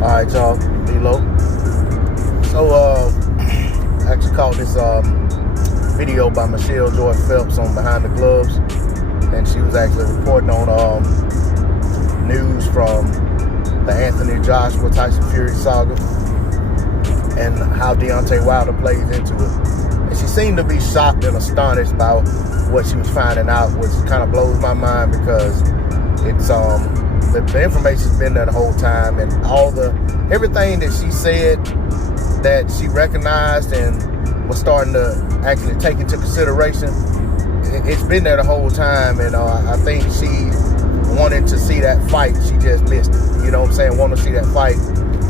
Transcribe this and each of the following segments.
Alright, y'all, D-Lo. So, I actually caught this video by Michelle Joy Phelps on Behind the Gloves, and she was actually reporting on news from the Anthony Joshua Tyson Fury saga and how Deontay Wilder plays into it. And she seemed to be shocked and astonished about what she was finding out, which kind of blows my mind because it's the information's been there the whole time, and everything that she said that she recognized and was starting to actually take into consideration, it's been there the whole time. And I think she wanted to see that fight, she just missed it. You know what I'm saying? Want to see that fight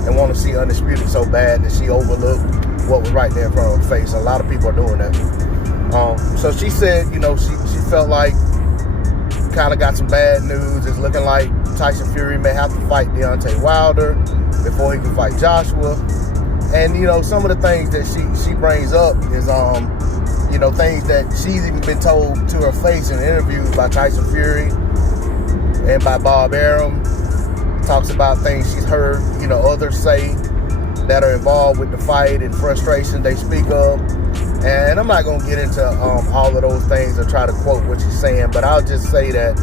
and want to see Undisputed so bad that she overlooked what was right there in front of her face. A lot of people are doing that. So she said, she felt like kind of got some bad news. It's looking like Tyson Fury may have to fight Deontay Wilder before he can fight Joshua. And, some of the things that she brings up is, things that she's even been told to her face in interviews by Tyson Fury and by Bob Arum. Talks about things she's heard, others say that are involved with the fight and frustration they speak of. And I'm not going to get into all of those things or try to quote what she's saying, but I'll just say that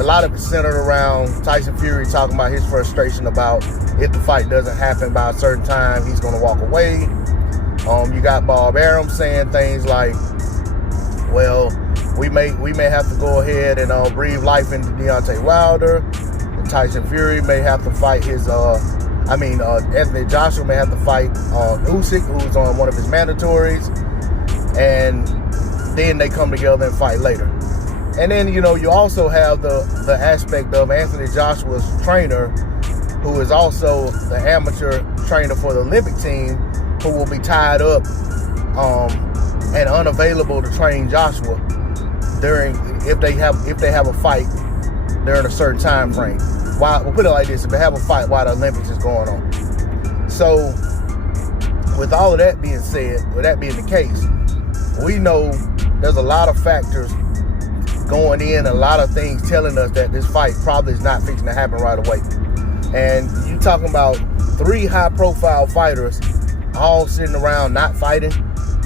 a lot of it's centered around Tyson Fury talking about his frustration about if the fight doesn't happen by a certain time, he's going to walk away. You got Bob Arum saying things like, well, we may have to go ahead and breathe life into Deontay Wilder. And Tyson Fury may have to fight Anthony Joshua may have to fight Usyk, who's on one of his mandatories. And then they come together and fight later. And then, you also have the aspect of Anthony Joshua's trainer, who is also the amateur trainer for the Olympic team, who will be tied up and unavailable to train Joshua if they have a fight during a certain time frame. We'll put it like this: if they have a fight while the Olympics is going on. So, with all of that being said, with that being the case, we know there's a lot of factors going in, a lot of things telling us that this fight probably is not fixing to happen right away. And you talking about 3 high-profile fighters all sitting around not fighting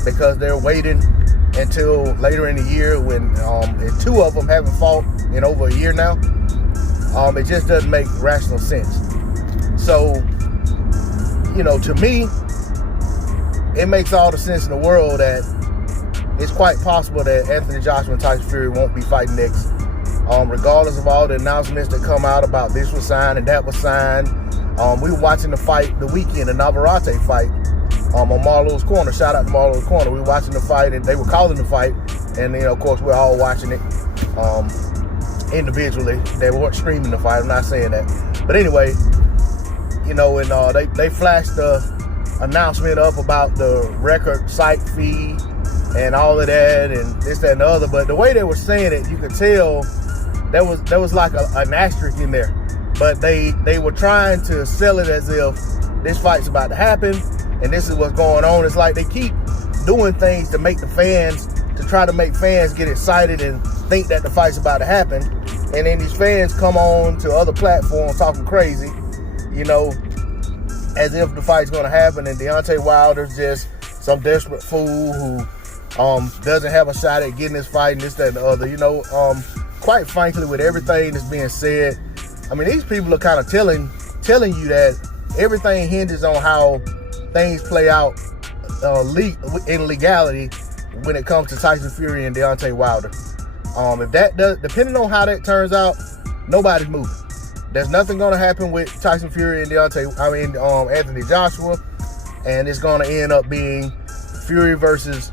because they're waiting until later in the year when 2 of them haven't fought in over a year now. It just doesn't make rational sense. So, to me, it makes all the sense in the world that it's quite possible that Anthony Joshua and Tyson Fury won't be fighting next, regardless of all the announcements that come out about this was signed and that was signed. We were watching the fight the weekend, the Navarrete fight, on Marlowe's Corner. Shout out to Marlowe's Corner. We were watching the fight, and they were calling the fight, and of course, we're all watching it individually. They weren't streaming the fight. I'm not saying that, but anyway, and they flashed the announcement up about the record site fee and all of that, and this, that, and the other. But the way they were saying it, you could tell there was like an asterisk in there. But they were trying to sell it as if this fight's about to happen and this is what's going on. It's like they keep doing things to try to make fans get excited and think that the fight's about to happen. And then these fans come on to other platforms talking crazy, as if the fight's going to happen, and Deontay Wilder's just some desperate fool who doesn't have a shot at getting this fight and this, that, and the other. Quite frankly, with everything that's being said, these people are kind of telling you that everything hinges on how things play out in legality when it comes to Tyson Fury and Deontay Wilder. If that does, depending on how that turns out, nobody's moving. There's nothing going to happen with Tyson Fury and Anthony Joshua, and it's going to end up being Fury versus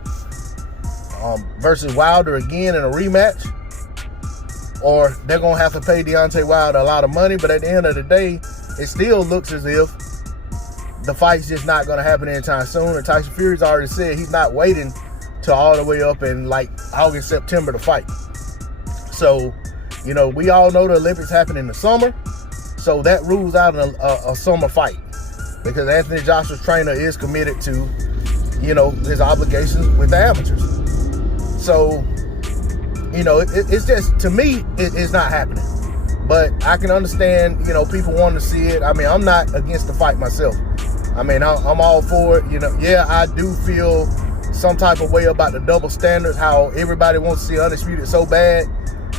Wilder again in a rematch, or they're going to have to pay Deontay Wilder a lot of money. But at the end of the day, it still looks as if the fight's just not going to happen anytime soon. And Tyson Fury's already said he's not waiting till all the way up in like August, September to fight. So, we all know the Olympics happen in the summer, so that rules out a summer fight because Anthony Joshua's trainer is committed to, his obligations with the amateurs. So, it's just, to me, it's not happening. But I can understand, people want to see it. I mean, I'm not against the fight myself. I mean, I'm all for it. Yeah, I do feel some type of way about the double standards, how everybody wants to see Undisputed so bad.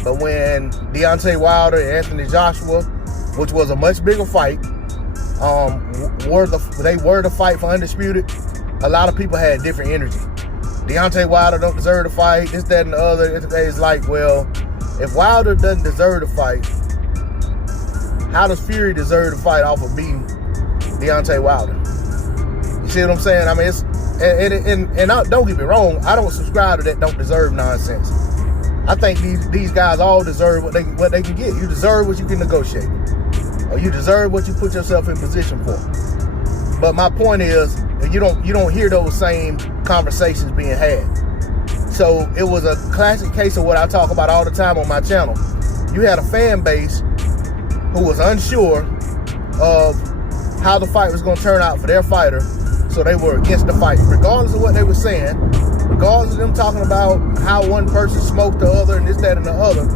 But when Deontay Wilder and Anthony Joshua, which was a much bigger fight, they were the fight for Undisputed, a lot of people had different energy. Deontay Wilder don't deserve the fight, this, that, and the other. It's like, well, if Wilder doesn't deserve the fight, how does Fury deserve the fight off of beating Deontay Wilder? You see what I'm saying? I mean, it's don't get me wrong, I don't subscribe to that don't deserve nonsense. I think these guys all deserve what they can get. You deserve what you can negotiate, or you deserve what you put yourself in position for. But my point is, you don't hear those same conversations being had. So it was a classic case of what I talk about all the time on my channel. You had a fan base who was unsure of how the fight was going to turn out for their fighter, so they were against the fight, regardless of what they were saying, regardless of them talking about how one person smoked the other and this, that, and the other.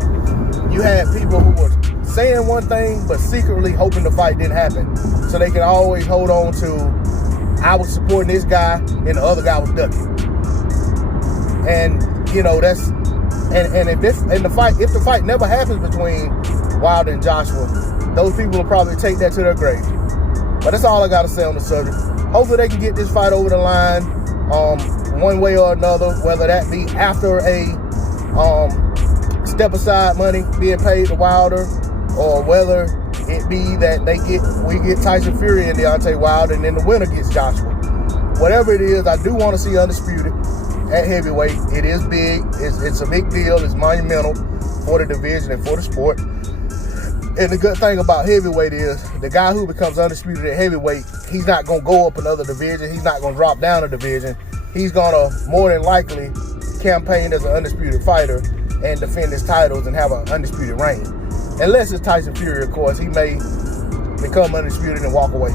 You had people who were saying one thing but secretly hoping the fight didn't happen, so they could always hold on to, I was supporting this guy and the other guy was ducking. And that's if the fight never happens between Wilder and Joshua, those people will probably take that to their grave. But that's all I got to say on the subject. Hopefully they can get this fight over the line one way or another, whether that be after a step aside money being paid to Wilder, or whether it be that we get Tyson Fury and Deontay Wilder, and then the winner gets Joshua. Whatever it is, I do want to see Undisputed at heavyweight. It is big. It's a big deal. It's monumental for the division and for the sport. And the good thing about heavyweight is the guy who becomes Undisputed at heavyweight, he's not going to go up another division. He's not going to drop down a division. He's going to more than likely campaign as an Undisputed fighter and defend his titles and have an Undisputed reign. Unless it's Tyson Fury, of course. He may become Undisputed and walk away.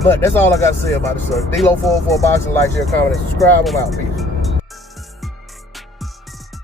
But that's all I got to say about it, sir. D-Lo 404 Boxing. Like, share, comment, and subscribe. I'm out. Peace.